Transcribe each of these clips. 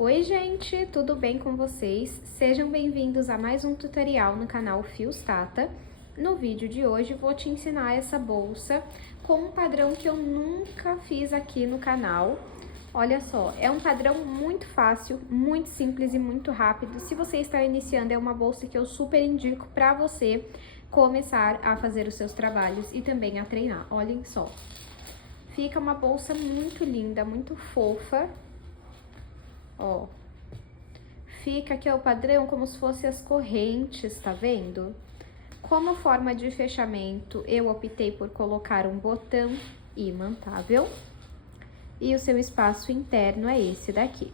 Oi gente, tudo bem com vocês? Sejam bem-vindos a mais um tutorial no canal Fios Tata. No vídeo de hoje vou te ensinar essa bolsa com um padrão que eu nunca fiz aqui no canal. Olha só, é um padrão muito fácil, muito simples e muito rápido. Se você está iniciando, é uma bolsa que eu super indico para você começar a fazer os seus trabalhos e também a treinar. Olhem só, fica uma bolsa muito linda, muito fofa. Ó, fica aqui o padrão como se fosse as correntes, tá vendo? Como forma de fechamento, eu optei por colocar um botão imantável. E o seu espaço interno é esse daqui.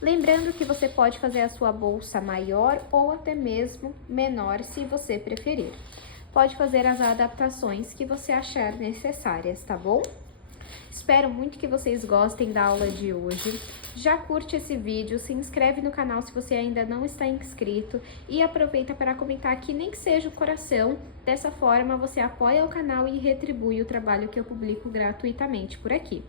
Lembrando que você pode fazer a sua bolsa maior ou até mesmo menor, se você preferir. Pode fazer as adaptações que você achar necessárias, tá bom? Espero muito que vocês gostem da aula de hoje. Já curte esse vídeo, se inscreve no canal se você ainda não está inscrito e aproveita para comentar aqui, nem que seja o coração. Dessa forma, você apoia o canal e retribui o trabalho que eu publico gratuitamente por aqui.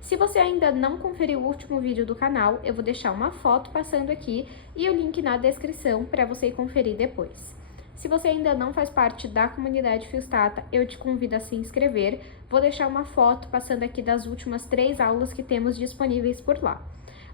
Se você ainda não conferiu o último vídeo do canal, eu vou deixar uma foto passando aqui e o link na descrição para você conferir depois. Se você ainda não faz parte da comunidade Fios Tata, eu te convido a se inscrever. Vou deixar uma foto passando aqui das últimas 3 aulas que temos disponíveis por lá.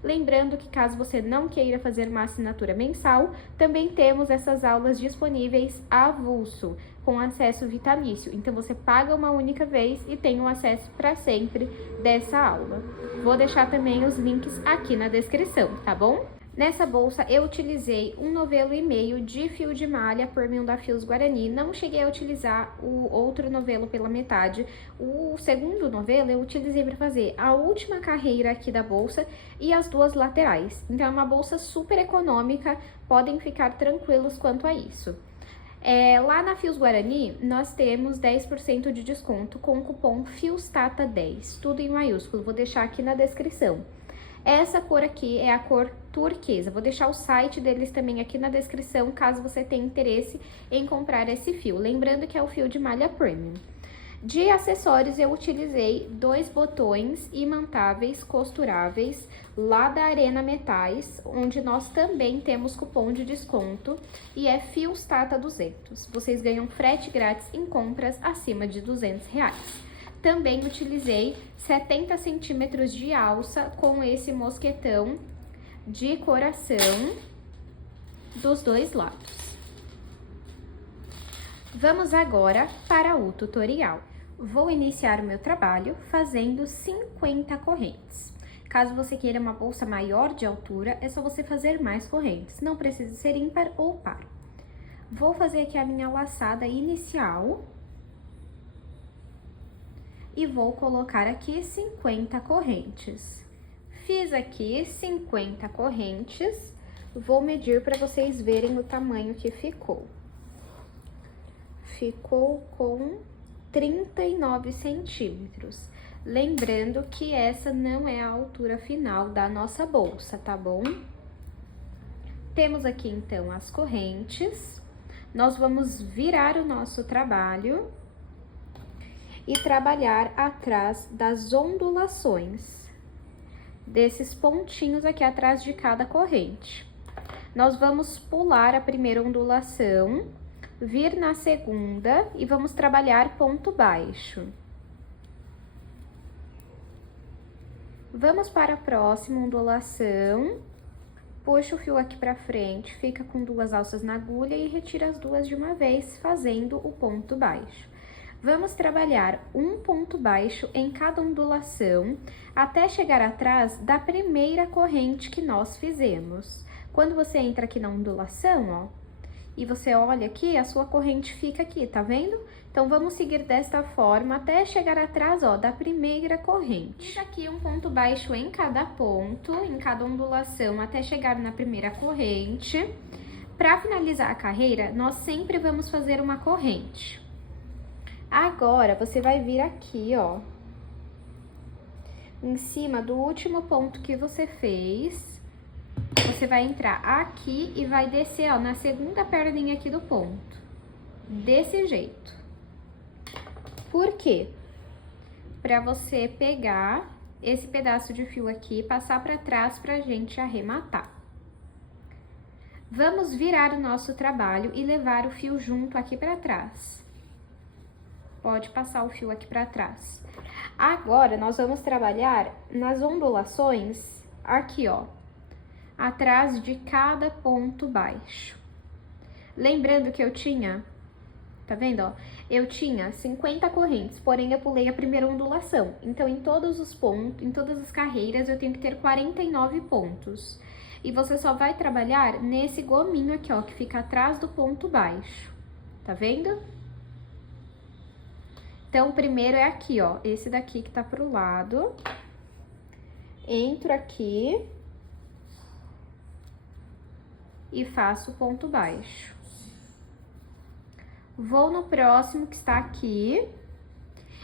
Lembrando que caso você não queira fazer uma assinatura mensal, também temos essas aulas disponíveis avulso, com acesso vitalício. Então você paga uma única vez e tem o acesso para sempre dessa aula. Vou deixar também os links aqui na descrição, tá bom? Nessa bolsa eu utilizei 1,5 novelo de fio de malha por mil da Fios Guarani. Não cheguei a utilizar o outro novelo pela metade. O segundo novelo eu utilizei para fazer a última carreira aqui da bolsa e as 2 laterais. Então é uma bolsa super econômica, podem ficar tranquilos quanto a isso. Lá na Fios Guarani, nós temos 10% de desconto com o cupom FIOSTATA10, tudo em maiúsculo, vou deixar aqui na descrição. Essa cor aqui é a cor turquesa, vou deixar o site deles também aqui na descrição, caso você tenha interesse em comprar esse fio. Lembrando que é o fio de malha premium. De acessórios, eu utilizei 2 botões imantáveis, costuráveis, lá da Arena Metais, onde nós também temos cupom de desconto, e é Fios Tata 200. Vocês ganham frete grátis em compras acima de R$200. Também utilizei 70 centímetros de alça com esse mosquetão de coração dos 2 lados. Vamos agora para o tutorial. Vou iniciar o meu trabalho fazendo 50 correntes. Caso você queira uma bolsa maior de altura, é só você fazer mais correntes. Não precisa ser ímpar ou par. Vou fazer aqui a minha laçada inicial. E vou colocar aqui 50 correntes. Fiz aqui 50 correntes, vou medir para vocês verem o tamanho que ficou. Ficou com 39 centímetros. Lembrando que essa não é a altura final da nossa bolsa, tá bom? Temos aqui, então, as correntes. Nós vamos virar o nosso trabalho e trabalhar atrás das ondulações, desses pontinhos aqui atrás de cada corrente. Nós vamos pular a primeira ondulação, vir na segunda e vamos trabalhar ponto baixo. Vamos para a próxima ondulação, puxa o fio aqui para frente, fica com 2 alças na agulha e retira as 2 de uma vez, fazendo o ponto baixo. Vamos trabalhar um ponto baixo em cada ondulação, até chegar atrás da primeira corrente que nós fizemos. Quando você entra aqui na ondulação, ó, e você olha aqui, a sua corrente fica aqui, tá vendo? Então, vamos seguir desta forma até chegar atrás, ó, da primeira corrente. Fiz aqui um ponto baixo em cada ponto, em cada ondulação, até chegar na primeira corrente. Para finalizar a carreira, nós sempre vamos fazer uma corrente. Agora, você vai vir aqui, ó, em cima do último ponto que você fez, você vai entrar aqui e vai descer, ó, na segunda perninha aqui do ponto, desse jeito. Por quê? Para você pegar esse pedaço de fio aqui, passar pra trás pra gente arrematar. Vamos virar o nosso trabalho e levar o fio junto aqui pra trás. Pode passar o fio aqui pra trás. Agora, nós vamos trabalhar nas ondulações aqui, ó, atrás de cada ponto baixo. Lembrando que eu tinha, tá vendo, ó? Eu tinha 50 correntes, porém eu pulei a primeira ondulação. Então, em todos os pontos, em todas as carreiras, eu tenho que ter 49 pontos. E você só vai trabalhar nesse gominho aqui, ó, que fica atrás do ponto baixo. Tá vendo? Então, o primeiro é aqui, ó, esse daqui que tá pro lado. Entro aqui e faço o ponto baixo. Vou no próximo que está aqui.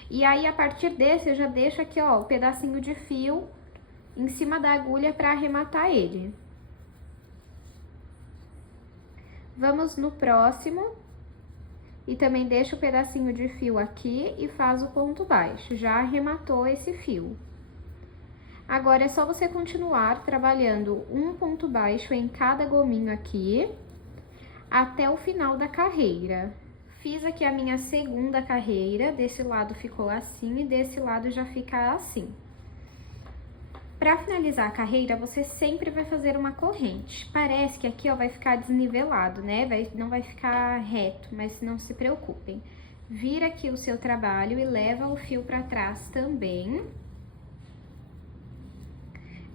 E aí, a partir desse, eu já deixo aqui, ó, o pedacinho de fio em cima da agulha para arrematar ele. Vamos no próximo. E também deixa o pedacinho de fio aqui e faz o ponto baixo. Já arrematou esse fio. Agora, é só você continuar trabalhando um ponto baixo em cada gominho aqui, até o final da carreira. Fiz aqui a minha segunda carreira, desse lado ficou assim e desse lado já fica assim. Para finalizar a carreira, você sempre vai fazer uma corrente. Parece que aqui, ó, vai ficar desnivelado, né? Não vai ficar reto, mas não se preocupem. Vira aqui o seu trabalho e leva o fio para trás também.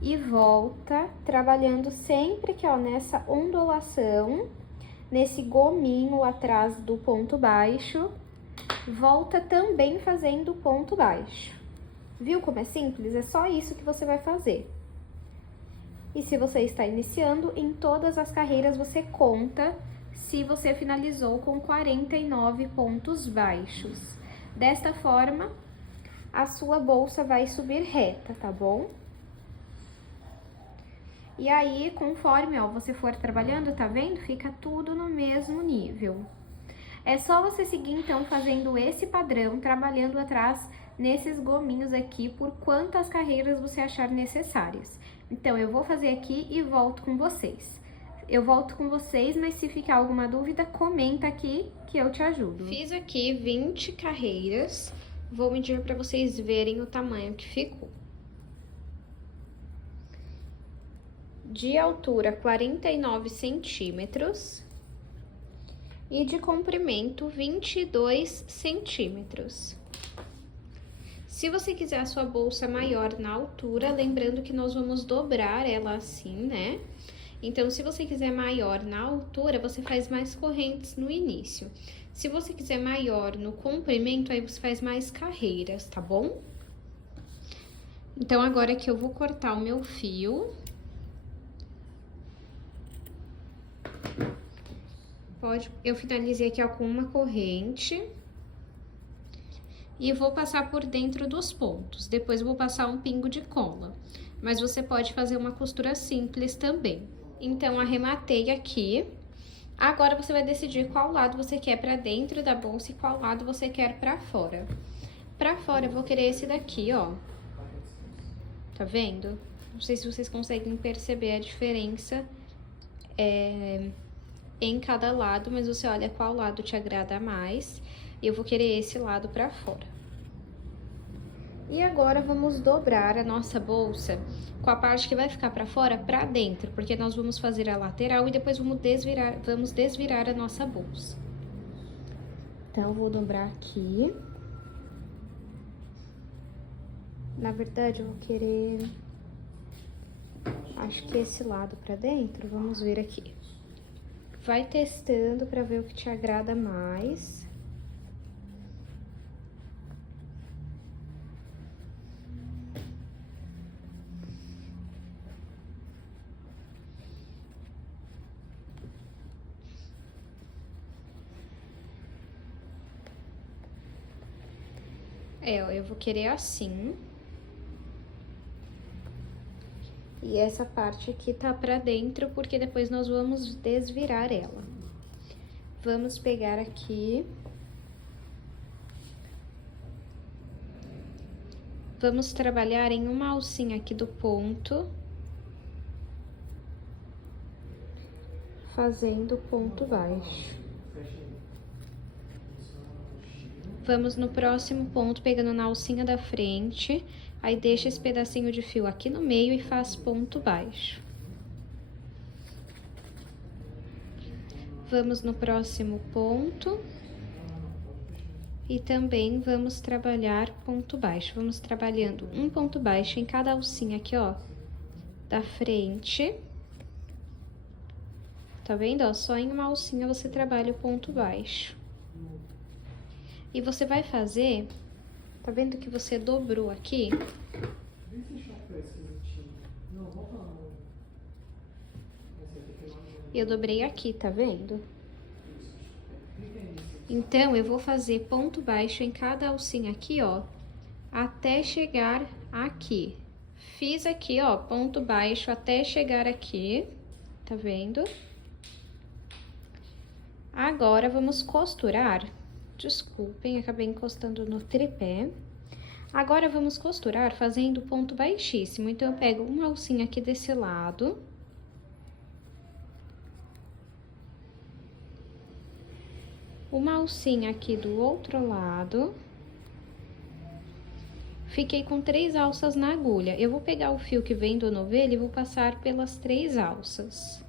E volta trabalhando sempre que, ó, nessa ondulação, nesse gominho atrás do ponto baixo, volta também fazendo o ponto baixo. Viu como é simples? É só isso que você vai fazer. E se você está iniciando, em todas as carreiras você conta se você finalizou com 49 pontos baixos. Desta forma, a sua bolsa vai subir reta, tá bom? E aí, conforme, ó, você for trabalhando, tá vendo? Fica tudo no mesmo nível. É só você seguir, então, fazendo esse padrão, trabalhando atrás nesses gominhos aqui por quantas carreiras você achar necessárias. Então, eu vou fazer aqui e volto com vocês. Eu volto com vocês, mas se ficar alguma dúvida, comenta aqui que eu te ajudo. Fiz aqui 20 carreiras, vou medir para vocês verem o tamanho que ficou. De altura, 49 centímetros. E de comprimento, 22 centímetros. Se você quiser a sua bolsa maior na altura, lembrando que nós vamos dobrar ela assim, né? Então, se você quiser maior na altura, você faz mais correntes no início. Se você quiser maior no comprimento, aí você faz mais carreiras, tá bom? Então, agora que eu vou cortar o meu fio. Eu finalizei aqui, ó, com uma corrente. E vou passar por dentro dos pontos. Depois eu vou passar um pingo de cola. Mas você pode fazer uma costura simples também. Então, arrematei aqui. Agora, você vai decidir qual lado você quer pra dentro da bolsa e qual lado você quer pra fora. Pra fora, eu vou querer esse daqui, ó. Tá vendo? Não sei se vocês conseguem perceber a diferença em cada lado, mas você olha qual lado te agrada mais. Eu vou querer esse lado pra fora. E agora, vamos dobrar a nossa bolsa com a parte que vai ficar pra fora pra dentro, porque nós vamos fazer a lateral e depois vamos desvirar a nossa bolsa. Então, eu vou dobrar aqui. Na verdade, eu vou querer... acho que esse lado pra dentro, vamos ver aqui. Vai testando pra ver o que te agrada mais. Ó, eu vou querer assim. E essa parte aqui tá pra dentro, porque depois nós vamos desvirar ela. Vamos pegar aqui. Vamos trabalhar em uma alcinha aqui do ponto, fazendo ponto baixo. Vamos no próximo ponto, pegando na alcinha da frente, aí deixa esse pedacinho de fio aqui no meio e faz ponto baixo. Vamos no próximo ponto e também vamos trabalhar ponto baixo. Vamos trabalhando um ponto baixo em cada alcinha aqui, ó, da frente. Tá vendo, ó? Só em uma alcinha você trabalha o ponto baixo. E você vai fazer, tá vendo que você dobrou aqui? Eu dobrei aqui, tá vendo? Então, eu vou fazer ponto baixo em cada alcinha aqui, ó, até chegar aqui. Fiz aqui, ó, ponto baixo até chegar aqui, tá vendo? Agora, vamos costurar. Desculpem, acabei encostando no tripé. Agora, vamos costurar fazendo ponto baixíssimo. Então, eu pego uma alcinha aqui desse lado. Uma alcinha aqui do outro lado. Fiquei com 3 alças na agulha. Eu vou pegar o fio que vem do novelo e vou passar pelas 3 alças.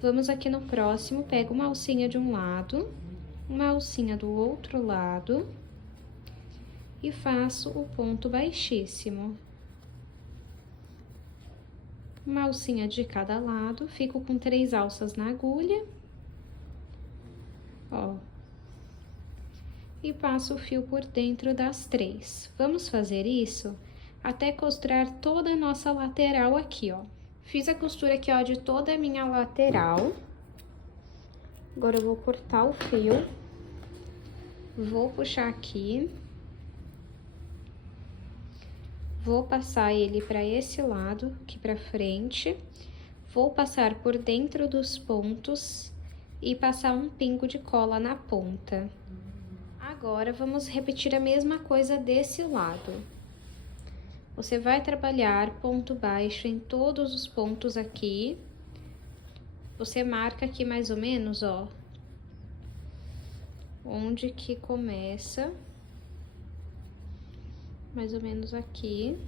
Vamos aqui no próximo, pego uma alcinha de um lado, uma alcinha do outro lado e faço o ponto baixíssimo. Uma alcinha de cada lado, fico com 3 alças na agulha, ó, e passo o fio por dentro das 3. Vamos fazer isso até costurar toda a nossa lateral aqui, ó. Fiz a costura aqui, ó, de toda a minha lateral. Agora, eu vou cortar o fio. Vou puxar aqui. Vou passar ele para esse lado, aqui para frente. Vou passar por dentro dos pontos e passar um pingo de cola na ponta. Agora, vamos repetir a mesma coisa desse lado. Você vai trabalhar ponto baixo em todos os pontos aqui. Você marca aqui mais ou menos, ó, onde que começa. Mais ou menos aqui.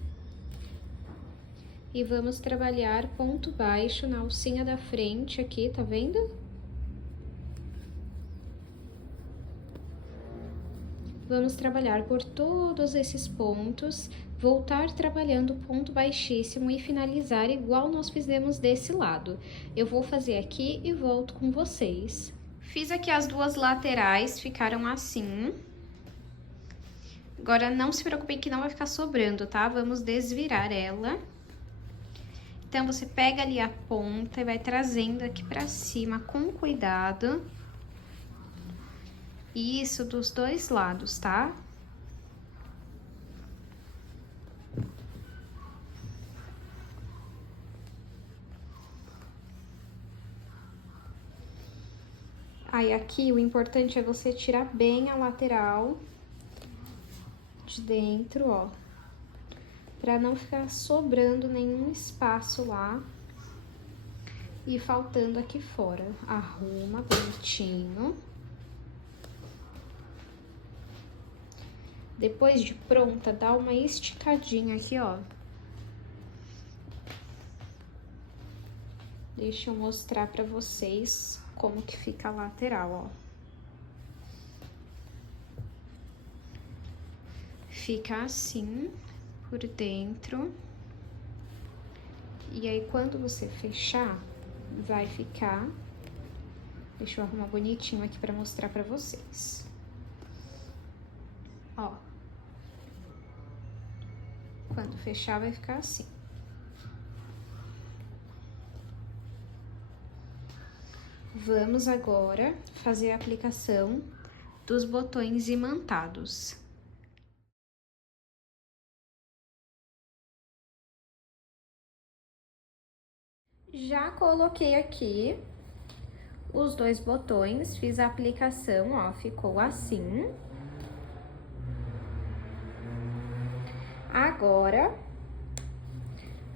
E vamos trabalhar ponto baixo na alcinha da frente aqui, tá vendo? Vamos trabalhar por todos esses pontos, voltar trabalhando ponto baixíssimo e finalizar igual nós fizemos desse lado. Eu vou fazer aqui e volto com vocês. Fiz aqui as duas laterais, ficaram assim. Agora, não se preocupem que não vai ficar sobrando, tá? Vamos desvirar ela. Então, você pega ali a ponta e vai trazendo aqui pra cima com cuidado. Isso dos dois lados, tá? Aí, aqui, o importante é você tirar bem a lateral de dentro, ó. Pra não ficar sobrando nenhum espaço lá e faltando aqui fora. Arruma bonitinho. Depois de pronta, dá uma esticadinha aqui, ó. Deixa eu mostrar pra vocês como que fica a lateral, ó. Fica assim, por dentro. E aí, quando você fechar, vai ficar... Deixa eu arrumar bonitinho aqui pra mostrar pra vocês. Ó. Quando fechar, vai ficar assim. Vamos agora fazer a aplicação dos botões imantados. Já coloquei aqui os 2 botões, fiz a aplicação, ó, ficou assim. Agora,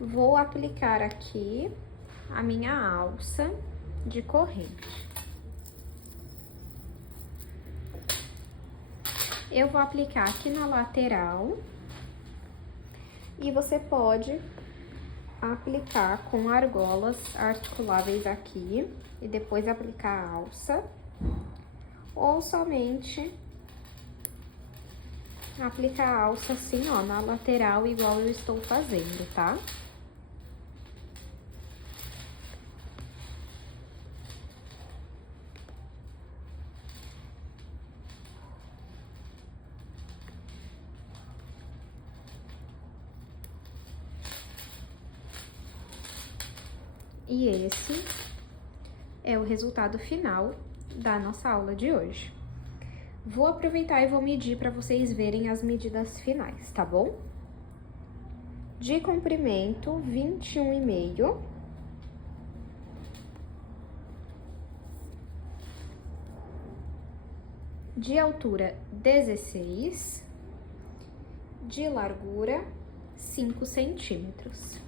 vou aplicar aqui a minha alça de corrente. Eu vou aplicar aqui na lateral e você pode aplicar com argolas articuláveis aqui e depois aplicar a alça, ou somente aplicar a alça assim, ó, na lateral, igual eu estou fazendo, tá? E esse é o resultado final da nossa aula de hoje. Vou aproveitar e vou medir para vocês verem as medidas finais, tá bom? De comprimento, 21,5. De altura, 16. De largura, 5 centímetros.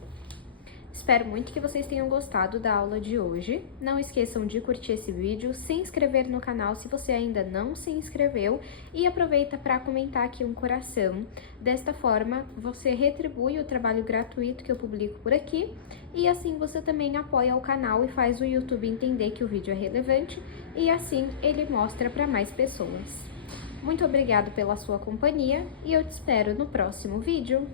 Espero muito que vocês tenham gostado da aula de hoje. Não esqueçam de curtir esse vídeo, se inscrever no canal se você ainda não se inscreveu e aproveita para comentar aqui um coração. Desta forma, você retribui o trabalho gratuito que eu publico por aqui e assim você também apoia o canal e faz o YouTube entender que o vídeo é relevante e assim ele mostra para mais pessoas. Muito obrigado pela sua companhia e eu te espero no próximo vídeo.